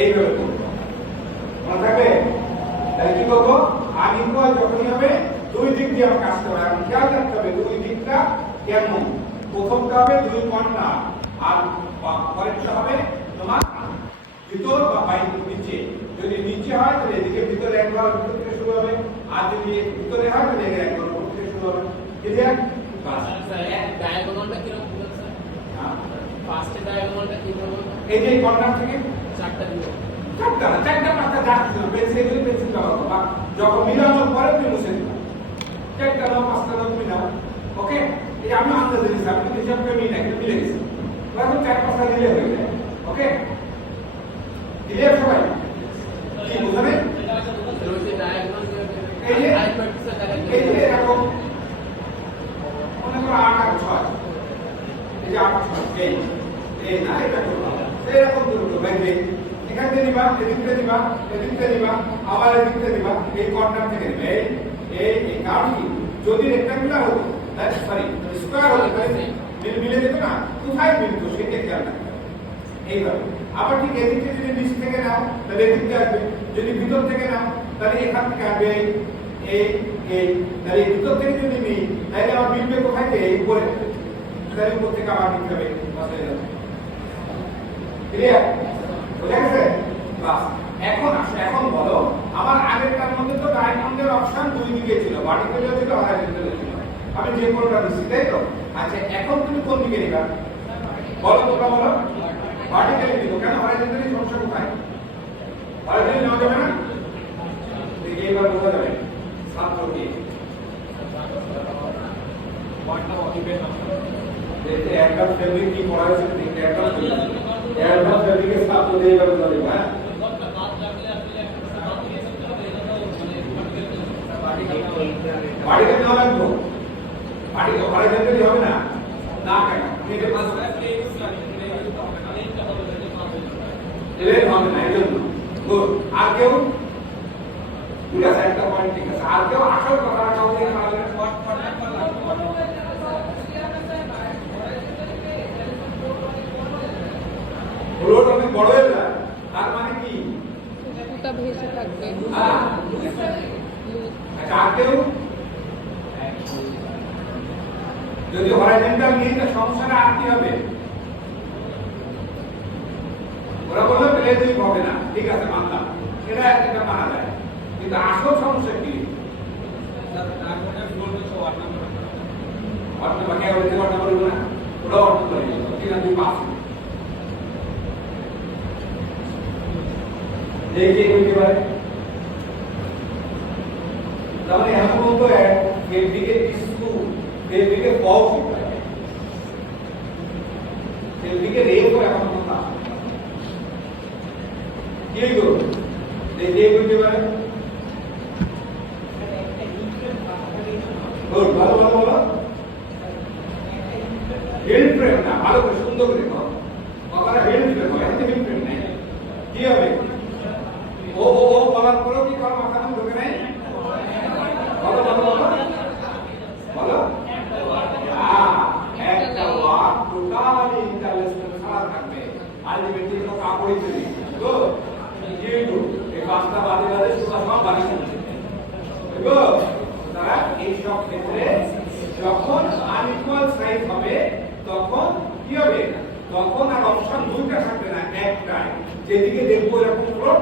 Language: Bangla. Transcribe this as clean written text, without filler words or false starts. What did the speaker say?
এইভাবে করবো, মনে থাকবে? তাহলে কি করবো? আনইকুয়াল যখনই হবে দুই দিক দিয়ে আমাকে আসতে হবে। এখন খেয়াল রাখতে হবে দুই দিকটা কেমন। প্রথমটা হবে দুই কর্না, আর পরেরটা হবে তোমার ভিতর বা বাইরে নিচে। যদি নিচে হয় তাহলে এদিকে ভিতরে একবার ভিতর থেকে শুরু হবে, আর যদি ভিতরে হয় তাহলে এদিকে একবার উপর থেকে শুরু হবে। ক্লিয়ার? ডায়াগোনালটা কিরকম বলছেন? ফার্স্টে ডায়াগোনালটা কি বলবো? এই যে কর্নার থেকে চারটা দিব। চারটা পাঁচটা যাচ্ছে পেন্সিল ব্যবহার করবা। যখন মিলানোর পরে তুমি মুছে দিবা। চারটা নাও পাঁচটা নাও মিলাও। ওকে? এই আমি আন্দাজে হিসাব কিন্তু হিসাব করে মিলে গেছে। এখন চার পাঁচটা দিলে হয়ে যায়। ওকে? ক্লিয়ার সবাই? কি বুঝলেন? এই যে এরকম মনে করো 8 আর 6, এই যে 8 6 এই না এটা করবো এরকম করবো ভাই। এখান থেকে নিবা, এদিকটা নিবা, এদিকটা নিবা, আবার এদিকটা নিবা, এই কর্নার থেকে নিবে। এই কারণ কি যদি রেক্টাঙ্গুলার হতো, সরি স্কয়ার হতো তাহলে মিলে যেত না, কোথায় মিলতো সেটা খেয়াল রাখবে। এইভাবে আবার ঠিক এদিকে যদি নিচ থেকে নাও তাহলে এদিকে আসবে, যদি ভিতর থেকে নাও তাহলে এখান থেকে আসবে। এই তাহলে ভিতর থেকে যদি নিই তাহলে আমার মিলবে কোথায়? এই উপরে, তাহলে উপর থেকে আবার নিতে হবে। ক্লিয়ার? বুঝা গেছে? বাস। এখন আসো, এখন বলো আমার আগেরটার মধ্যে তো ডায়াগোনালের অপশন দুই দিকে ছিল, ভার্টিক্যালও ছিল হরাইজন্টালও ছিল। আমি যে কোনটা দিচ্ছি তাই তো? আচ্ছা এখন তুমি কোন দিকে নিবা বলো? তোমরা বলো। ভার্টিক্যালি নিব কেন? হরাইজন্টালি সমস্যা কোথায়? হরাইজন্টালি নেওয়া যাবে না? দেখে এবার বোঝা যাবে ছাত্রকে একটা ফেব্রিক কি করা হয়েছে একটা ফেব্রিকের ছাত্র দিয়ে এবার বোঝা যাবে। হ্যাঁ বাড়িতে নেওয়া লাগবে, বাড়িতে হরাইজন্টালি হবে না। না কেন? এলেন হবে না, এই জন্য। গুড। আর কেউ? ঠিক আছে, একটা পয়েন্ট ঠিক আছে। আর কেউ আসল কথা কাউ দিয়ে পারবে না? রোড অনেক বড় হয়ে যায়, তার মানে কি ওটা ভেসে থাকবে। আচ্ছা আর কেউ? যদি হরাইজন্টাল নিয়ে তো সমস্যাটা আর কি হবে? ওরা বললো প্লে দুই হবে না, ঠিক আছে মানলাম, এটা একটা মানা যায়। কিন্তু আসল সমস্যা কি? অর্থ বাকি অর্থ করবো না, ওরাও অর্থ করে কিনা দুই পাস দেখে বুঝতে পারে। তাহলে এখন বলতো ফেব্রিকের টিস্যু, ফেব্রিকের পপ, ফেব্রিকের রেপ এখন কথা কি করবো দেখে বুঝতে পারে। ভালো ভালো বলো। হেড ফ্রেম না, ভালো করে সুন্দর করে কর কথাটা। হেড ফ্রেম হয়, হেড ফ্রেম নেই কি হবে? ও ও ও বলার পরেও কি কারো মাথা মধ্যে ঢোকে নাই? বলো বলো বলো বলো। একটা ওয়ার্ড টোটালি ইন্টারন্যাশনাল ছাড়া থাকবে, আলটিমেটলি তো কাপড়ই তৈরি। তো কিন্তু এই পাঁচটা বাদে বাদে সব বাকি থাকছে। তারা এই সব ক্ষেত্রে যখন আনইকুয়াল সাইজ হবে তখন কি হবে? তখন আর অপশন দুইটা থাকবে না, একটাই। যেদিকে দেখবো এরকম পুরো